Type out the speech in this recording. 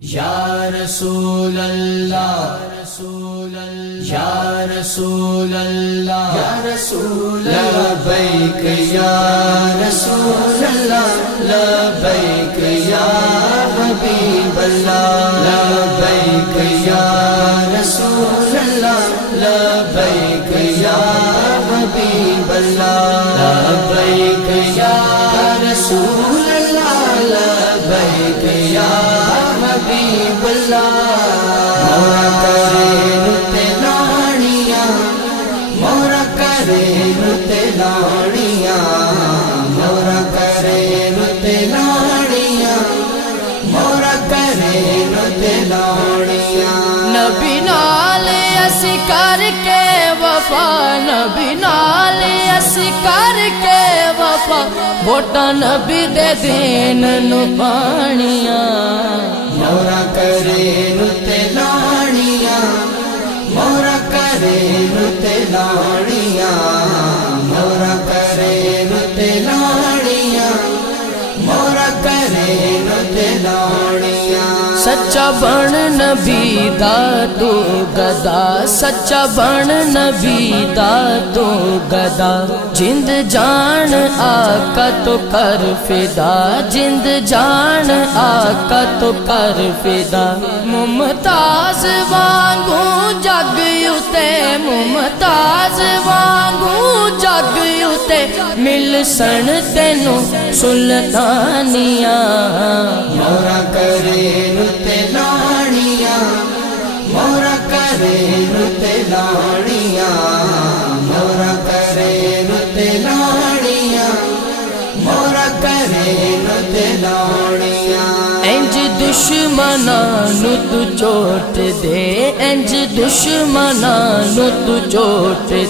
یا رسول اللہ یا رسول اللہ یا رسول لبیک یا رسول اللہ لبیک یا حبیب اللہ لبیک یا رسول اللہ لبیک یا حبیب اللہ لبیک یا رسول اللہ لبیک یا حبیب اللہ مورا کرے نتے لانیاں مورا کرے نتے لانیاں مورا کرے نتے لانیاں مورا کرے نتے لانیاں نبی نال اسی کر کے وفا نبی نال اسی کر کے وفا ووٹاں نبی دے دین نو پانیاں مورا کرے نتے لانیاں مورا کرے نتے لانیاں مورا کرے نتے لانیاں مورا کرے نتے لانیاں سچا بن نبی دا تو گدا سچا بن نبی دا تو گدا جند جان آقا تو کر فدا جند جان آقا تو کر فدا ممتاز وانگو جگ اتے ممتاز وانگو جگ اتے مل سن تینو سلطانیاں مورا کرے نتے لانیاں مورا کرے نتے لانیاں مورا کرے نتے لانیاں مورا کرے نتے لانیاں انج دشمناں نو تو چوٹ دے انج دشمناں نو تو چوٹ دے